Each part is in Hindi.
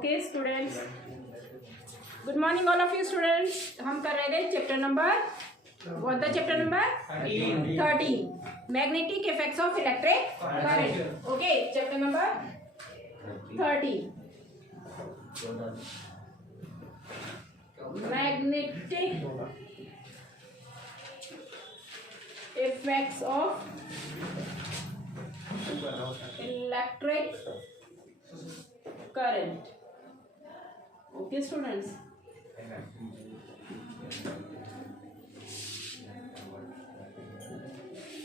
Okay students, good morning all of you students. हम कर रहे थे chapter number, what the chapter number 13, magnetic effects of electric current. Okay, chapter number 13, magnetic effects of electric current. Okay students,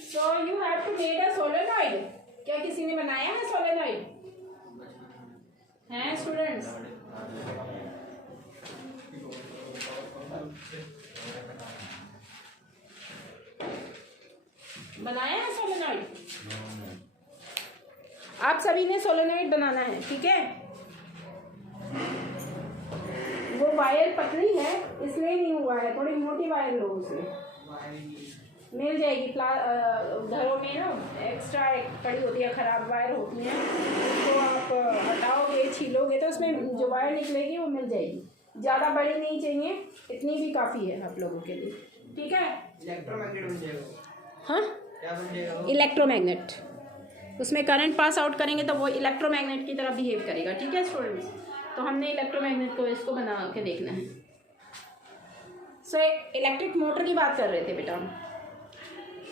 so you have to made a solenoid. क्या किसी ने बनाया है सोलेनॉइड? हैं स्टूडेंट्स? बनाया है सोलेनॉइड? आप सभी ने सोलेनॉइड बनाना है, ठीक है। वो वायर पतली है इसलिए नहीं हुआ है, थोड़ी मोटी वायर लो, उसे मिल जाएगी। घरों में ना एक्स्ट्रा एक पड़ी होती है, खराब वायर होती है, तो आप हटाओगे, छीलोगे तो उसमें जो वायर निकलेगी वो मिल जाएगी। ज़्यादा बड़ी नहीं चाहिए, इतनी भी काफ़ी है आप लोगों के लिए, ठीक है। इलेक्ट्रोमैग्नेट बन जाएगा। हाँ, क्या बन जाएगा? इलेक्ट्रोमैग्नेट, उसमें करंट पास आउट करेंगे तो वो इलेक्ट्रोमैग्नेट की तरह बिहेव करेगा, ठीक है स्टूडेंट्स। तो हमने इलेक्ट्रोमैग्नेट को इसको बना के देखना है। सो इलेक्ट्रिक मोटर की बात कर रहे थे बेटा हम,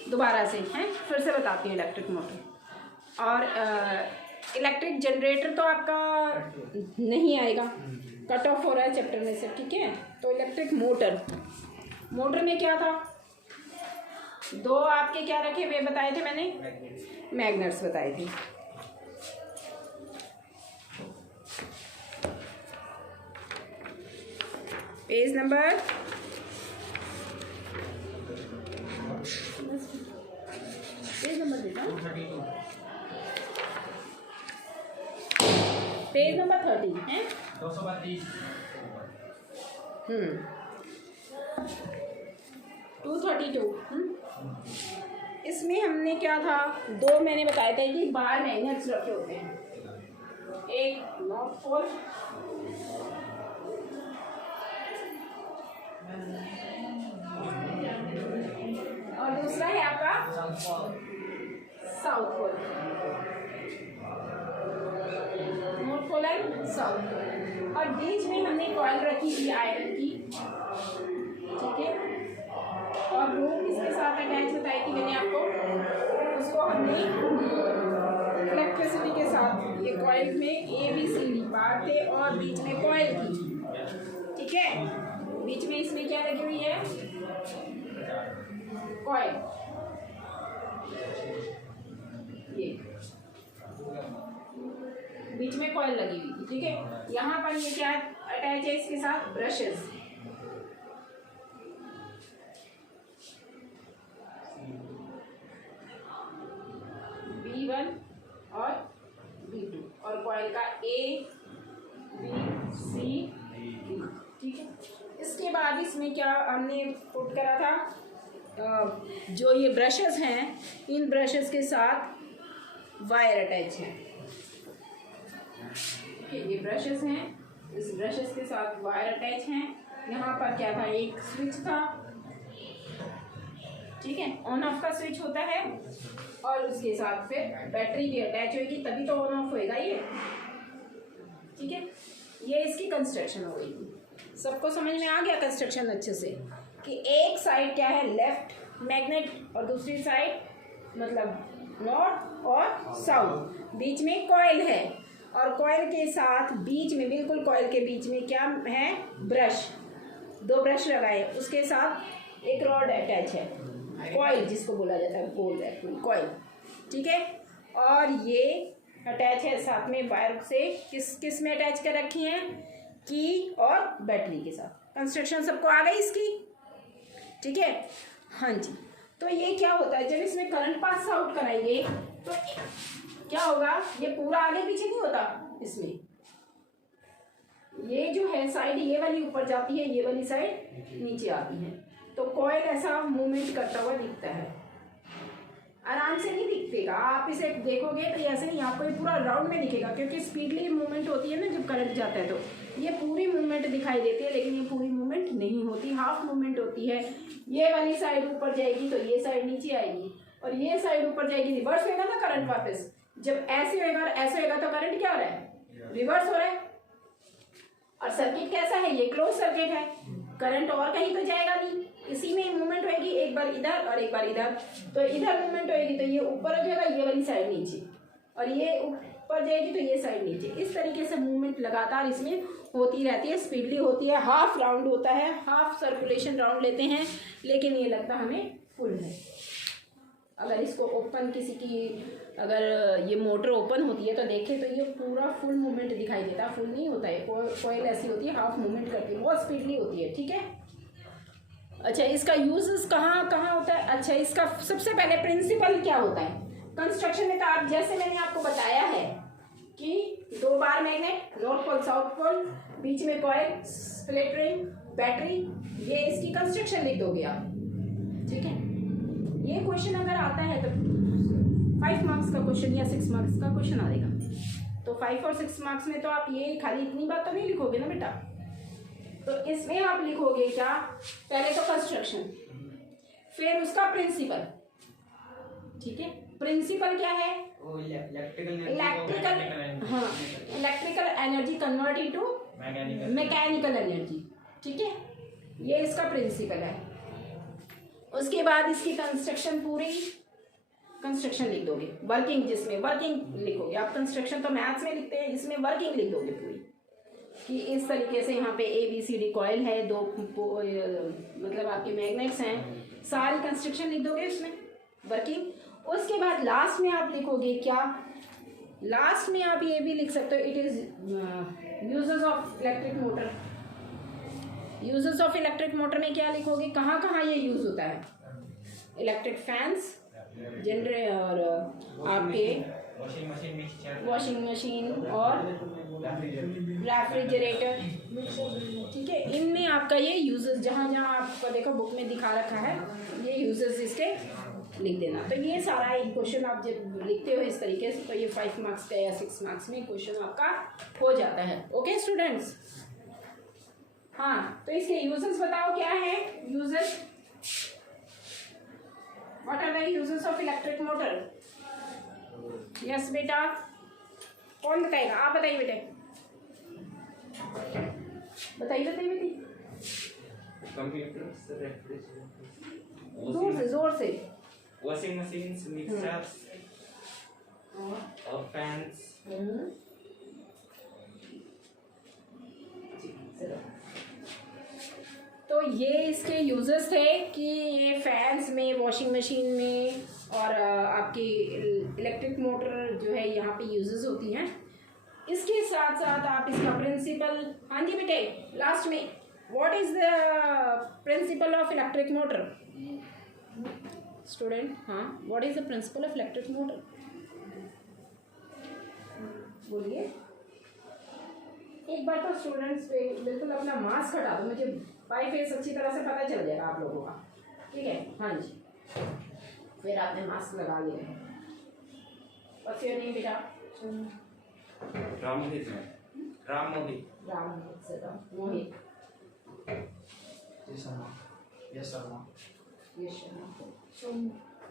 दोबारा से हैं, फिर से बताती हूँ इलेक्ट्रिक मोटर। और इलेक्ट्रिक जनरेटर तो आपका नहीं आएगा, कट ऑफ हो रहा है चैप्टर में से, ठीक है। तो इलेक्ट्रिक मोटर, मोटर में क्या था, दो आपके क्या रखे हुए बताए थे मैंने, मैग्नेट्स बताए थे। पेज नंबर देता, पेज नंबर 30 है 232। 232। इसमें हमने क्या था, दो मैंने बताया था कि बाहर मैग्नेट्स रखे होते हैं, एक नॉर्थ पोल और दूसरा है आपका south pole, north pole and south pole. और बीच में हमने कॉइल रखी थी आयरन की, ठीक है। और रूम इसके साथ अटैच बताई थी मैंने आपको, उसको हमने इलेक्ट्रिसिटी के साथ, ये कॉइल में ABCD पार्ट थे और बीच में कॉइल थी, ठीक है। बीच में इसमें क्या लगी हुई है, कॉइल, ये बीच में कॉइल लगी हुई थी, ठीक है। यहाँ पर ये क्या अटैच है इसके साथ, ब्रशेस, B1 और B2 और कॉइल का ABC, ठीक है। इसके बाद इसमें क्या हमने पुट करा था, जो ये ब्रशेस हैं, इन ब्रशेस के साथ वायर अटैच है, ये ब्रशेस हैं, इस ब्रशेस के साथ वायर अटैच हैं। यहाँ पर क्या था, एक स्विच था, ठीक है, ऑन ऑफ का स्विच होता है, और उसके साथ फिर बैटरी भी अटैच होगी, तभी तो ऑन ऑफ होएगा ये, ठीक है। ये इसकी कंस्ट्रक्शन हो गई। सबको समझ में आ गया कंस्ट्रक्शन अच्छे से, कि एक साइड क्या है, लेफ्ट मैग्नेट, और दूसरी साइड मतलब नॉर्थ और साउथ, बीच में कॉइल है, और कॉइल के साथ बीच में, बिल्कुल कॉइल के बीच में क्या है, ब्रश, दो ब्रश लगाए, उसके साथ एक रॉड अटैच है, कॉइल जिसको बोला जाता है, बोल रहे कॉइल, ठीक है। और ये अटैच है साथ में वायर से, किस में अटैच कर रखी हैं, की और बैटरी के साथ। कंस्ट्रक्शन सबको आ गई इसकी, ठीक है। हाँ जी, तो ये क्या होता है, जब इसमें करंट पास आउट कराएंगे तो क्या होगा, ये पूरा आगे पीछे नहीं होता, इसमें ये जो है साइड, ये वाली ऊपर जाती है, ये वाली साइड नीचे आती है, तो कॉइल ऐसा मूवमेंट करता हुआ दिखता है, आराम से नहीं दिखेगा, आप इसे देखोगे तो ऐसे नहीं, आपको ये पूरा राउंड में दिखेगा, क्योंकि स्पीडली मूवमेंट होती है ना जब करंट जाता है, तो ये पूरी मूवमेंट दिखाई देती है, लेकिन ये पूरी मूवमेंट नहीं होती, हाफ मूवमेंट होती है। ये वाली साइड ऊपर जाएगी तो ये साइड नीचे आएगी, और ये साइड ऊपर जाएगी, रिवर्स होगा ना करंट वापस। जब ऐसे होगा और ऐसे होगा तो करंट क्या हो रहा है, रिवर्स हो रहा है। और सर्किट कैसा है, ये क्लोज सर्किट है, करंट और कहीं तो जाएगा नहीं, इसी में मूवमेंट होएगी, एक बार इधर और एक बार इधर। तो इधर मूवमेंट होएगी तो ये ऊपर हो जाएगा, ये वाली साइड नीचे, और ये ऊपर जाएगी तो ये साइड नीचे। इस तरीके से मूवमेंट लगातार इसमें होती रहती है, स्पीडली होती है, हाफ राउंड होता है, हाफ सर्कुलेशन राउंड लेते हैं, लेकिन ये लगता हमें फुल है। अगर इसको ओपन किसी की, अगर ये मोटर ओपन होती है तो देखें तो ये पूरा फुल मूवमेंट दिखाई देता है, फुल नहीं होता है, कोयल ऐसी होती है हाफ मूवमेंट करती है, बहुत स्पीडली होती है, ठीक है। अच्छा, इसका यूजेस कहाँ कहाँ होता है। अच्छा, इसका सबसे पहले प्रिंसिपल क्या होता है कंस्ट्रक्शन में, तो आप जैसे मैंने आपको बताया है कि 2 बार magnet, north pole south pole, बीच में कॉइल, स्प्लिट रिंग, बैटरी, ये इसकी कंस्ट्रक्शन लिख दोगे आप, ठीक है। ये क्वेश्चन अगर आता है तो 5 मार्क्स का क्वेश्चन या 6 मार्क्स का क्वेश्चन आएगा, तो 5 और 6 मार्क्स में तो आप ये खाली इतनी बात तो नहीं लिखोगे ना बेटा, तो इसमें आप लिखोगे क्या, पहले तो कंस्ट्रक्शन, फिर उसका प्रिंसिपल, ठीक है। प्रिंसिपल क्या है, electrical energy convert into mechanical energy, ठीक है, ये इसका प्रिंसिपल है। उसके बाद इसकी कंस्ट्रक्शन, पूरी कंस्ट्रक्शन लिख दोगे, वर्किंग, जिसमें वर्किंग लिखोगे आप, कंस्ट्रक्शन तो मैथ्स में लिखते हैं, इसमें वर्किंग लिख दोगे पूरी, कि इस तरीके से यहाँ पे ABCD कॉइल है, 2 मतलब आपके मैग्नेट्स हैं, सारी कंस्ट्रक्शन लिख दोगे इसमें, वर्किंग। उसके बाद लास्ट में आप लिखोगे क्या, लास्ट में आप ये भी लिख सकते हो, it is uses of electric motor. Uses of electric motor में क्या लिखोगे, कहाँ कहाँ ये यूज होता है, इलेक्ट्रिक फैंस, जनरेटर, और आपके वॉशिंग मशीन और रेफ्रिजरेटर, ठीक है, इनमें आपका ये यूजेस, जहाँ जहाँ आपको देखो बुक में दिखा रखा है, ये यूजेस इसके लिख देना। तो ये सारा एक क्वेश्चन आप जब लिखते हो इस तरीके से, तो ये 5 मार्क्स का या 6 मार्क्स में क्वेश्चन आपका हो जाता है। ओके स्टूडेंट्स, हाँ, तो इसके यूजेस बताओ क्या है, uses, what are the uses of electric motor. Yes बेटा, कौन बताएगा, आप बताइए बेटे, बताइए बेटी, कंप्यूटर, जोर से, वॉशिंग मशीन, मिक्सर्स और फैंस। तो ये इसके यूजेस थे कि ये फैंस में, वॉशिंग मशीन में, और आपकी इलेक्ट्रिक मोटर जो है यहाँ पे यूजेस होती हैं। इसके साथ साथ आप इसका प्रिंसिपल, हाँ जी बेटे, लास्ट में what is the principle of electric motor student, हाँ, what is the principle of electric motor, बोलिए एक बार। तो स्टूडेंट्स पे बिल्कुल अपना मास्क हटा दो, मुझे बाई फेस अच्छी तरह से पता चल जाएगा आप लोगों का, ठीक है। हाँ जी, फिर आपने मास्क लगा लिया है। What's your name बेटा? राम मोहित मोहित,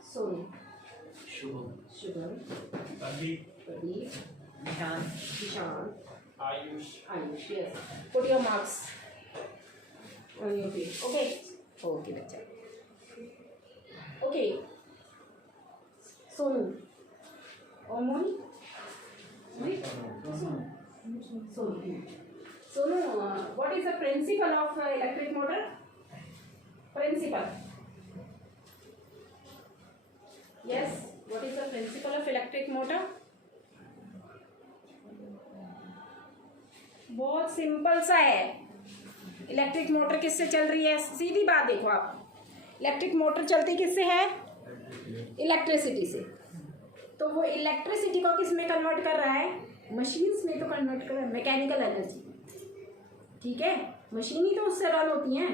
Sonu, Shubham, Pradeep, Ishan, Ayush, yes. Put your marks on your page. Okay बच्चा, okay. सोनू और मोहित, Sonu, what is the principle of electric motor? Principle. Yes, what is the principle of electric motor? बहुत सिंपल सा है। इलेक्ट्रिक मोटर किससे चल रही है, सीधी बात देखो आप, इलेक्ट्रिक मोटर चलती किससे है, इलेक्ट्रिसिटी से। तो वो इलेक्ट्रिसिटी को किस में कन्वर्ट कर रहा है, मशीन्स में तो कन्वर्ट कर रहा है, मैकेनिकल एनर्जी, ठीक है, मशीन ही तो उससे रन होती हैं।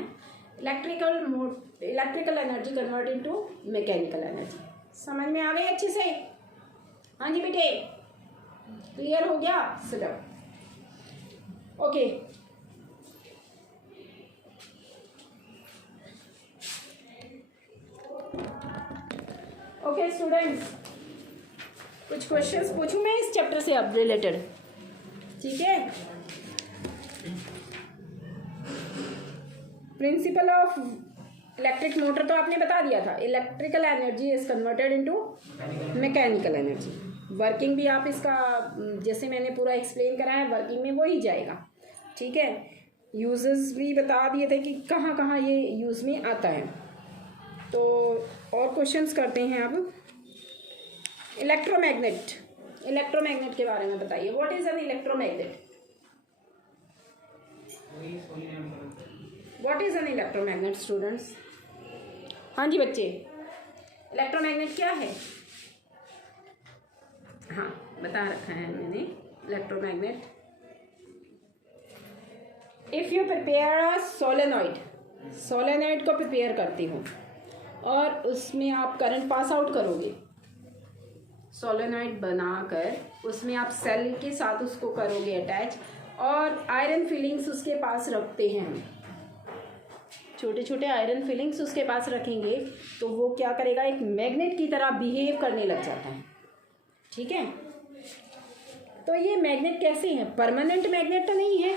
Electrical energy convert into mechanical energy, समझ में आ गए अच्छे से? हाँ जी बेटे, क्लियर हो गया? Sit up. Okay, okay students, कुछ क्वेश्चंस पूछूं मैं इस चैप्टर से अब रिलेटेड? ठीक है। प्रिंसिपल ऑफ इलेक्ट्रिक मोटर तो आपने बता दिया था। Electrical energy is converted into mechanical energy. Working भी आप इसका जैसे मैंने पूरा एक्सप्लेन करा है, वर्किंग में वही जाएगा। ठीक है। यूजेस भी बता दिए थे कि कहाँ कहाँ ये यूज़ में आता है। तो और क्वेश्चंस करते हैं अब। इलेक्ट्रोमैग्नेट, इलेक्ट्रोमैग्नेट के बारे में बताइए। What is an electromagnet? What is an electromagnet students? हाँ जी बच्चे, इलेक्ट्रोमैग्नेट क्या है? हाँ, बता रखा है मैंने। Electromagnet, if you prepare a solenoid, solenoid को प्रिपेयर करती हूँ और उसमें आप करंट पास आउट करोगे। सोलेनॉइड बनाकर उसमें आप सेल के साथ उसको करोगे अटैच, और आयरन फिलिंग्स उसके पास रखते हैं हम, छोटे छोटे आयरन फिलिंग्स उसके पास रखेंगे तो वो क्या करेगा, एक मैग्नेट की तरह बिहेव करने लग जाता है। ठीक है। तो ये मैग्नेट कैसे हैं? परमानेंट मैग्नेट तो नहीं है।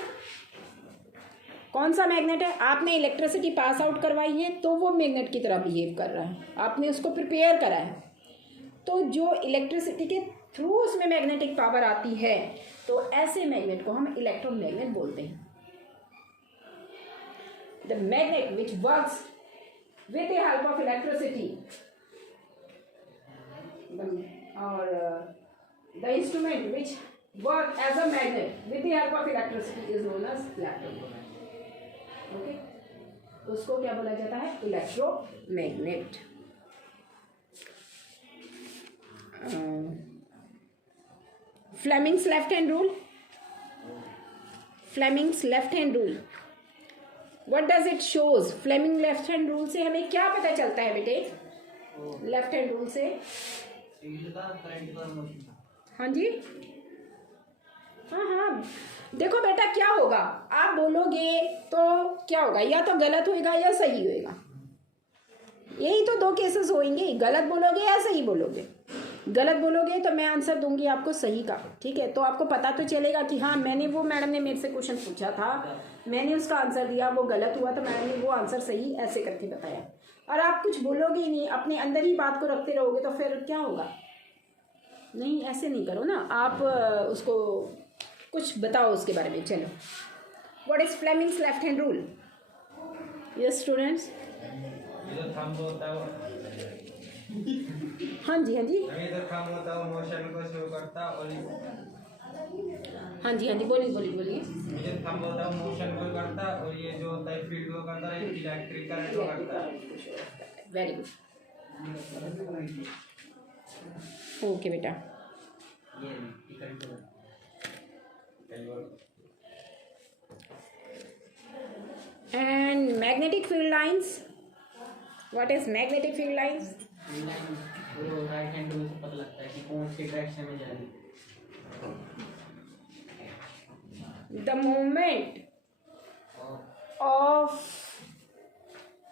कौन सा मैग्नेट है? आपने इलेक्ट्रिसिटी पास आउट करवाई है तो वो मैग्नेट की तरह बिहेव कर रहा है, आपने उसको प्रिपेयर करा है। तो जो इलेक्ट्रिसिटी के थ्रू उसमें मैग्नेटिक पावर आती है, तो ऐसे मैग्नेट को हम इलेक्ट्रोमैग्नेट बोलते हैं। The magnet which works with the help of electricity, the instrument which work as a magnet with the help of electricity is known as electromagnet. Okay, उसको क्या बोला जाता है? Electromagnet. Fleming's left hand rule, Fleming's left hand rule, what does it shows? Fleming left hand rule से हमें क्या पता चलता है बेटे? लेफ्ट हैंड रूल से, हाँ जी, हाँ हाँ, देखो बेटा क्या होगा, आप बोलोगे तो क्या होगा, या तो गलत होएगा या सही होएगा। यही तो दो केसेस होंगे, गलत बोलोगे या सही बोलोगे। गलत बोलोगे तो मैं आंसर दूंगी आपको सही का। ठीक है, तो आपको पता तो चलेगा कि हाँ, मैंने, वो मैडम ने मेरे से क्वेश्चन पूछा था, मैंने उसका आंसर दिया, वो गलत हुआ तो मैडम ने वो आंसर सही ऐसे करके बताया। और आप कुछ बोलोगे ही नहीं, अपने अंदर ही बात को रखते रहोगे तो फिर क्या होगा? नहीं, ऐसे नहीं करो ना आप, उसको कुछ बताओ उसके बारे में। चलो, what is Fleming's left hand rule? Yes students. जो थंब होता है वो, हाँ जी, हाँ जी, जो थंब होता है वो मोशन को शो करता, और हाँ जी, हाँ जी, बोलिए बोलिए बोलिए। जो थंब होता है वो मोशन को करता, और ये जो होता है फील्ड को करता है, इलेक्ट्रिक करंट को करता है। वेरी गुड, ओके बेटा। And magnetic field lines, what is magnetic field lines? Right hand rule से पता लगता है कि कौन सी डायरेक्शन में जाएगी। The movement of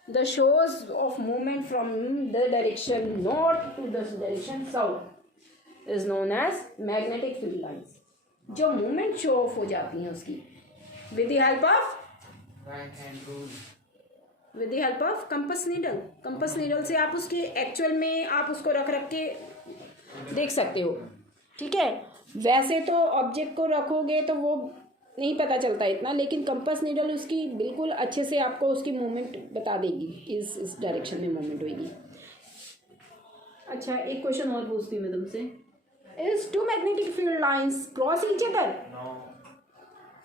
the shows of movement from the direction north to the direction south is known as magnetic field lines. जो movement show off हो जाती हैं उसकी with the help of right hand rule, with the help of compass needle. compass needle से आप उसके एक्चुअल में आप उसको रख रख के देख सकते हो। ठीक है, वैसे तो ऑब्जेक्ट को रखोगे तो वो नहीं पता चलता इतना, लेकिन कंपास नीडल उसकी बिल्कुल अच्छे से आपको उसकी मूवमेंट बता देगी, इस डायरेक्शन में मूवमेंट होगी। अच्छा, एक क्वेश्चन और पूछती हूँ मैं तुमसे। Is two magnetic field lines cross each other?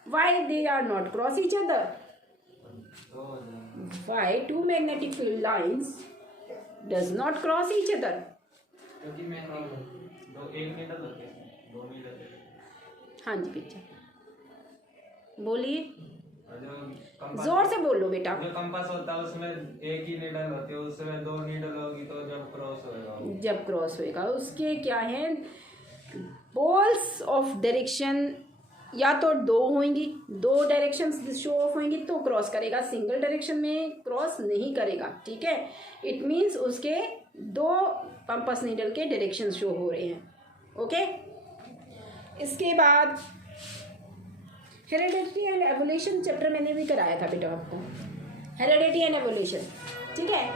Why they are not cross each other? Why two magnetic field lines does not cross each other? क्योंकि मैं दो एक मीटर होते हैं, 2 मीटर। हाँ जी बेटा, बोलिए। और जो कंपास जोर से बोलो बेटा। जो कंपास होता है उसमें एक ही नीडल होती है, उसमें 2 नीडल होगी तो जब क्रॉस होएगा, जब क्रॉस होएगा उसके क्या है, पोल्स ऑफ डायरेक्शन या तो 2 होंगी, 2 डायरेक्शन शो ऑफ होंगी तो क्रॉस करेगा, सिंगल डायरेक्शन में क्रॉस नहीं करेगा। ठीक है, इट मीन्स उसके 2 कंपास नीडल के डायरेक्शन शो हो रहे हैं। ओके, इसके बाद हेरिडिटी एंड एवोल्यूशन चैप्टर मैंने भी कराया था बेटा आपको, हेरिडिटी एंड एवोल्यूशन। ठीक है,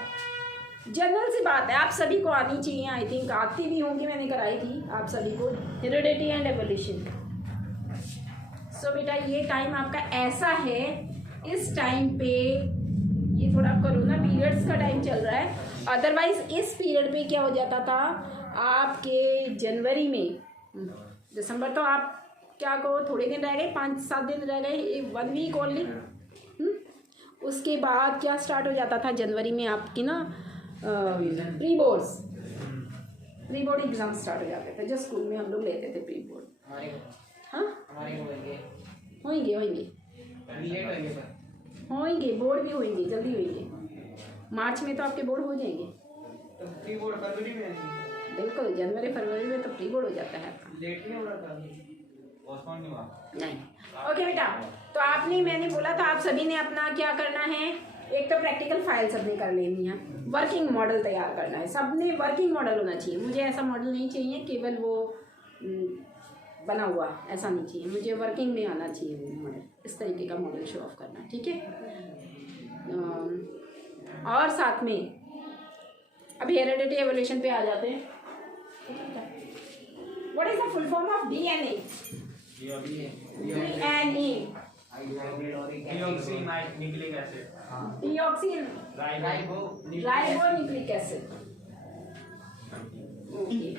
जनरल सी बात है, आप सभी को आनी चाहिए, आई थिंक आती भी होंगी, मैंने कराई थी आप सभी को हेरिडिटी एंड एवोल्यूशन। सो बेटा ये टाइम आपका ऐसा है, इस टाइम पे ये थोड़ा कोरोना पीरियड्स का टाइम चल रहा है, अदरवाइज इस पीरियड पे क्या हो जाता था आपके जनवरी में, दिसंबर तो आप क्या कहो थोड़े दिन रह गए, 5-7 दिन रह गए, 1 वीक ओनली। उसके बाद क्या स्टार्ट हो जाता था जनवरी में आपकी ना प्री बोर्ड एग्जाम स्टार्ट हो जाते थे, जो स्कूल में हम लोग लेते थे प्री बोर्ड। हाँ होंगे बोर्ड भी होंगे, जल्दी होंगे, मार्च में तो आपके बोर्ड हो जाएंगे। तो प्री बोर्ड फरवरी में बिल्कुल, जनवरी फरवरी में तो प्री बोर्ड हो जाता है। लेट नहीं हो रहा था, पोस्टपोन नहीं हुआ? नहीं। ओके बेटा, तो आपने, मैंने बोला था आप सभी ने अपना क्या करना है, एक तो प्रैक्टिकल फाइल सबने कर लेनी है, वर्किंग मॉडल तैयार करना है, सबने वर्किंग मॉडल होना चाहिए। मुझे ऐसा मॉडल नहीं चाहिए केवल वो बना हुआ, ऐसा नहीं चाहिए, मुझे वर्किंग में आना चाहिए वो मॉडल, इस तरीके का मॉडल शो ऑफ करना। ठीक है, और साथ में अभी हेरिडिटी एवोल्यूशन पे आ जाते हैं। What is the full form of DNA? DNA deoxyribonucleic acid, ribonucleic acid. Okay,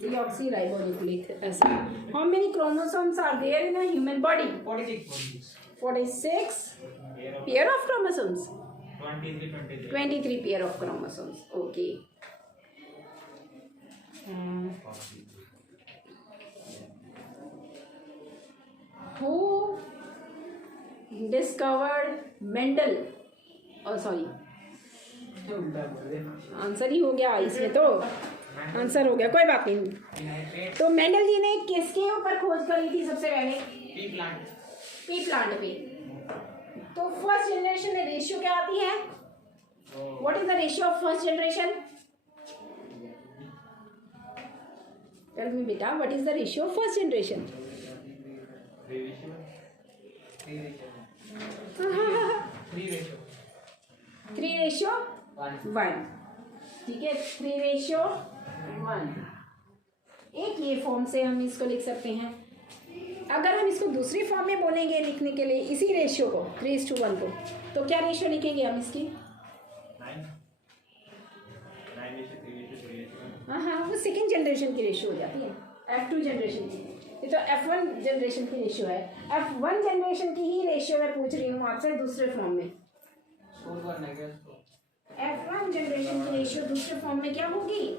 deoxyribonucleic acid. How many chromosomes are there in a human body? 46 pair of chromosomes. 23 pair of chromosomes. Okay. Who discovered Mendel? Oh sorry, answer ही हो गया इसमें, तो आंसर हो गया, कोई बात नहीं। तो मेंडल जी ने किसके ऊपर खोज करी थी सबसे पहले? पी प्लांट पे। तो फर्स्ट जनरेशन में रेशियो क्या आती है? What is the ratio of first generation? Tell me बेटा, what is the ratio of first generation? 3:1। ठीक है, 3:1। एक ये फॉर्म से हम इसको लिख सकते हैं। अगर हम इसको दूसरी फॉर्म में बोलेंगे लिखने के लिए इसी रेशियो को 3:1 को, तो क्या रेशियो लिखेंगे हम इसकी? 9:3 हाँ, वो सेकेंड जनरेशन की रेशियो हो जाती है, F2 जनरेशन की। ये तो F1 जनरेशन की रेशियो है, F1 जनरेशन की ही रेशियो मैं पूछ रही हूँ आपसे दूसरे फॉर्म में। F1 जनरेशन की रेशियो दूसरे फॉर्म में क्या होगी?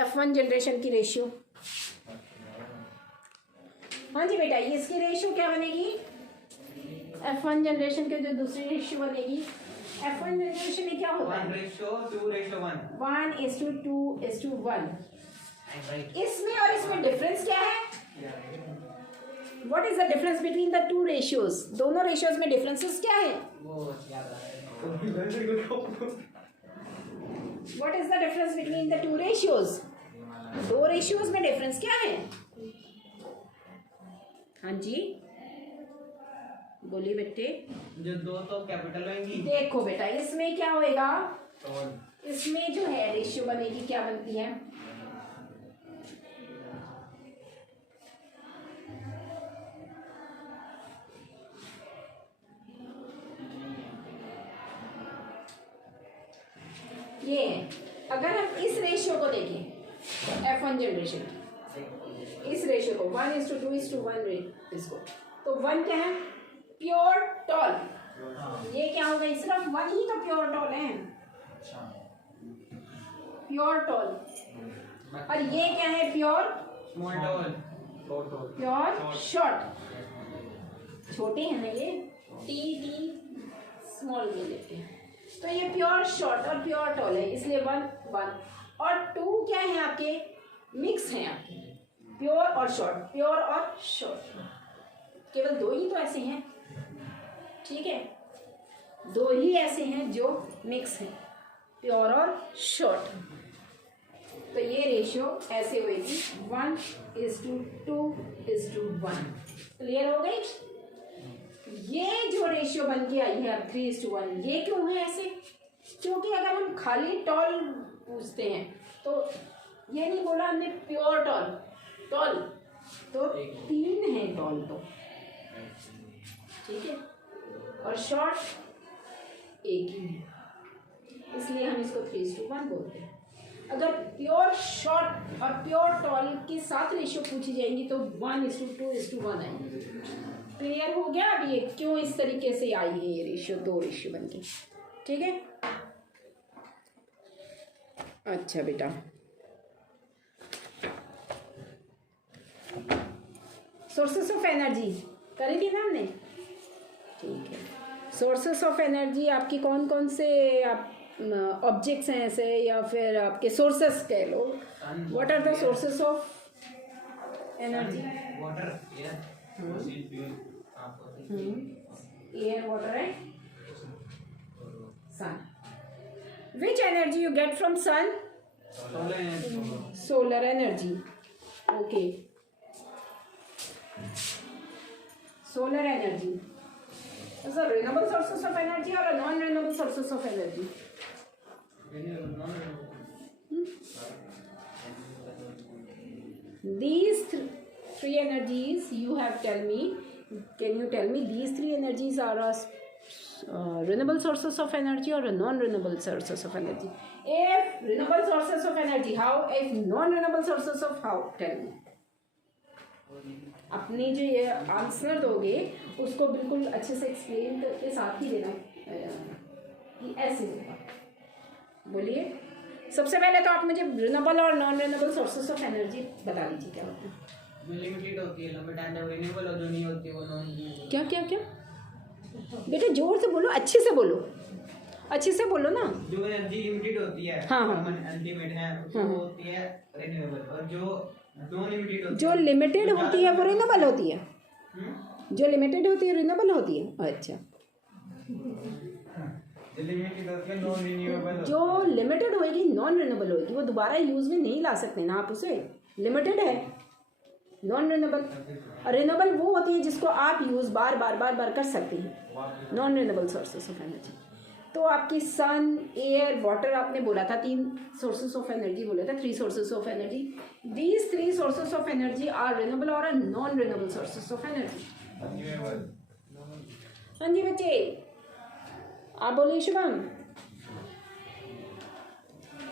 F1 जनरेशन की रेशियो, हाँ जी बेटा, ये इसकी रेशियो क्या बनेगी? F1 जनरेशन के जो दूसरी रेशियो बनेगी, F1 जनरेशन में क्या होता है? 1:2:1। इसमें और इसमें डिफरेंस क्या है? What is the difference between the two ratios? दोनों रेशियोज में डिफरेंसेस क्या है? What is the difference between the two ratios? दो रेशियोज में डिफरेंस क्या है? हाँ जी बोलिए बेटे। जो 2 तो कैपिटल होंगी। देखो बेटा, इसमें क्या होएगा, इसमें जो है रेशियो बनेगी, क्या बनती है? ये अगर हम इस रेशियो को देखें, F1 जनरेशन, इस रेशियो को 1:2:1 इसको, तो 1 क्या है? Pure tall. ये क्या होगा? सिर्फ 1 ही तो प्योर टॉल है, प्योर टॉल। और ये क्या है? Pure small tall pure short, छोटे हैं ना ये, टी स्मॉल में लेते हैं, तो ये प्योर शॉर्ट और प्योर टॉल है, इसलिए 1 1 और 2 क्या है आपके, मिक्स हैं आपके, प्योर और शॉर्ट, प्योर और शॉर्ट, केवल 2 ही तो ऐसे हैं, ठीक है, 2 ही ऐसे हैं जो मिक्स हैं, प्योर और शॉर्ट। तो ये रेशियो ऐसे होगी 1:2:1। क्लियर हो गई? ये जो रेशियो बन के आई है अब 3:1, ये क्यों है ऐसे? क्योंकि अगर हम खाली टॉल पूछते हैं तो ये नहीं बोला हमने प्योर टॉल, टॉल तो 3 है टॉल तो, ठीक है, और शॉर्ट 1 ही है, इसलिए हम इसको 3:1 बोलते हैं। अगर प्योर शॉर्ट और प्योर टॉल के साथ रेशियो पूछी जाएंगी तो 1:2:1 आएंगे। क्लियर हो गया? अब ये क्यों इस तरीके से आई है ये रेशियो, 2 रेशियो बन के, ठीक है। अच्छा बेटा, सोर्सेस ऑफ एनर्जी करी थी ना हमने, ठीक है। सोर्सेस ऑफ एनर्जी आपकी कौन कौन से आप ऑब्जेक्ट्स हैं ऐसे, या फिर आपके सोर्सेस कह लो, what are the sources of energy? Water, air, air, water and sun. Which energy you get from sun? Solar energy, okay. Solar energy is a renewable sources of energy or a non-renewable sources of energy? These three energies you have tell me. Can you tell me these 3 energies are a renewable sources of energy or a non-renewable sources of energy? If renewable sources of energy, how? If non-renewable sources of how? Tell me. अपने जो ये आंसर दोगे उसको बिल्कुल अच्छे से एक्सप्लेन करके साथ ही देना कि ऐसे होगा। बोलिए, सबसे पहले तो आप मुझे रिन्यूएबल और non renewable sources of energy बता दीजिए क्या होता है। जो लिमिटेड होती है लिमिट एंड रिन्यूएबल, और जो नहीं होती है वो नॉन रिन्यूएबल। क्या क्या क्या बेटा, जोर से बोलो, अच्छे से बोलो, अच्छे से बोलो ना। जो एनर्जी लिमिटेड होती है, हाँ हाँ, अनलिमिटेड है, वो होती है रिन्यूएबल, और जो नॉन लिमिटेड होती है, जो लिमिटेड होती है वो रिन्यूएबल होती है, जो लिमिटेड होती है रिन्यूएबल होती है। अच्छा, लिमिटेड होती है नॉन रिन्यूएबल, जो लिमिटेड होएगी नॉन रिन्यूएबल होएगी, वो दोबारा यूज में नहीं ला सकते ना आप उसे, लिमिटेड है। नॉन रिन्यूएबल, रिन्यूएबल वो होती है जिसको आप यूज बार बार बार बार कर सकते हैं, non renewable sources of energy. तो आपकी सन, एयर, वाटर आपने बोला था 3 सोर्सेस ऑफ एनर्जी बोला था, 3 sources of energy. These 3 sources of energy are renewable और non renewable sources of energy. हाँ जी बच्चे, आप बोलिए Shubham.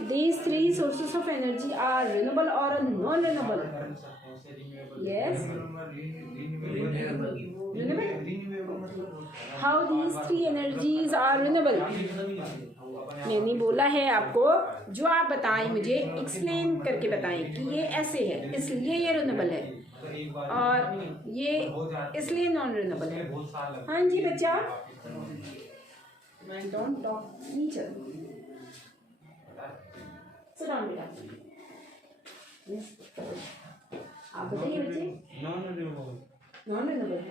These 3 sources of energy are renewable और non renewable. Yes, how these 3 energies are renewable? मैंने बोला है आपको, जो आप बताएं मुझे एक्सप्लेन करके बताएं कि ये ऐसे है इसलिए ये रिन्यूएबल है और ये इसलिए नॉन रिन्यूएबल है। हाँ जी बच्चा, don't talk teacher, sit down बेटा। आप बताइए बच्चे, non renewable.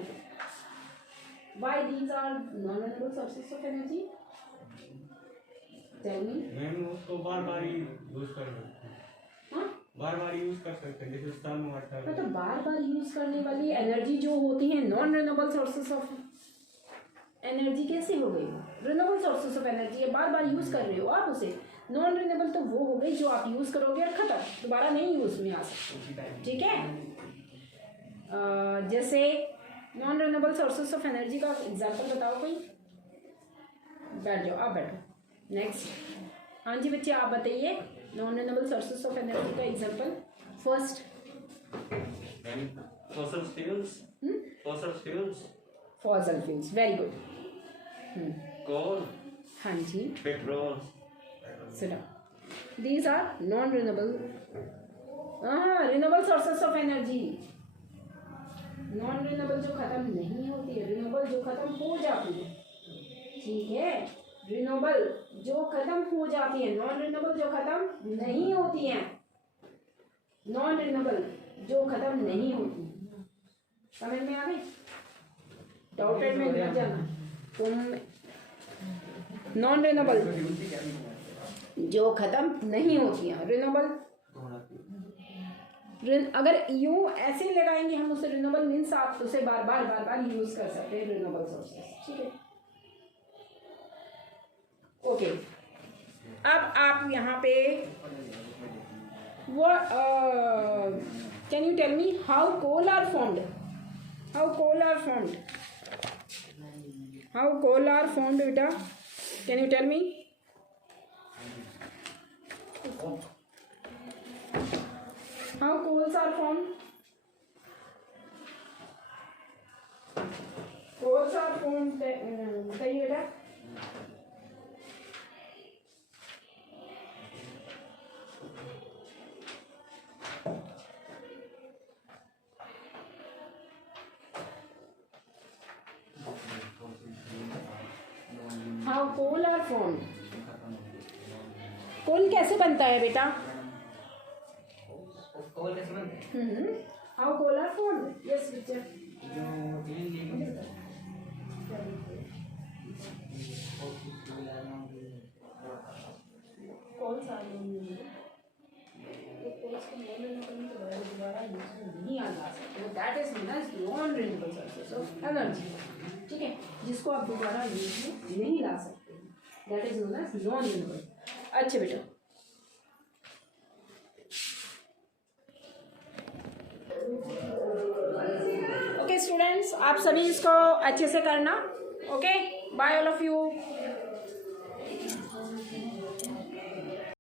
Why these are non-renewable sources of energy? Tell me. Ma'am उसको बार-बार यूज कर सकते हैं। हाँ? बार-बार यूज कर सकते हैं, जैसे सन, वाटर। तो बार-बार यूज करने वाली एनर्जी जो होती है non renewable sources of energy कैसे हो गई? रिन्यूएबल सोर्सेस ऑफ एनर्जी है, बार-बार यूज कर रहे हो आप उसे। नॉन रिन्यूएबल तो वो हो गई जो आप यूज करोगे और खत्म, दोबारा नहीं यूज में आ सकती, ठीक है। जैसे non renewable sources of energy का एग्जांपल बताओ कोई। बैठ जाओ, आप बैठो। नेक्स्ट, हाँ जी बच्चे आप बताइए non renewable sources of energy का example. First, fossil fuels, fossil fuels, very good. Coal, हाँ जी, petrol, sit down. These are non renewable. हाँ, renewable renewable sources of energy, non renewable जो खत्म नहीं होती है, रिन्यूएबल जो खत्म हो जाती है, ठीक है, रिन्यूएबल जो खत्म हो जाती है, नॉन रिन्यूएबल जो खत्म नहीं होती है, नॉन रिन्यूएबल जो खत्म नहीं होती। समझ में आ गई? डाउटेड में मत जाना तुम। नॉन रिन्यूएबल जो खत्म नहीं होती है, रिन्यूएबल अगर यूं ऐसे लगाएंगे हम उसे, रिन्यूएबल मीन्स आप उसे बार बार यूज कर सकते हैं, रिन्यूएबल सोर्सेस, ठीक है। ओके, अब आप यहाँ पे वो can you tell me how coal are formed, how coal are formed, how coal are formed बेटा, can you tell me? How coals are formed? Coals are formed, बताइए बेटा। How coal are formed? कोल कैसे बनता है बेटा? कोल कैसे बनते हैं? How coal are formed? Yes, teacher. Coals are नहीं आ सकते, that is known as non-renewable sources of energy, ठीक है, जिसको आप दोबारा यूज में नहीं ला सकते, that is known as non-renewable। अच्छा बेटा, ओके स्टूडेंट्स, आप सभी इसको अच्छे से करना। Okay, bye all of you.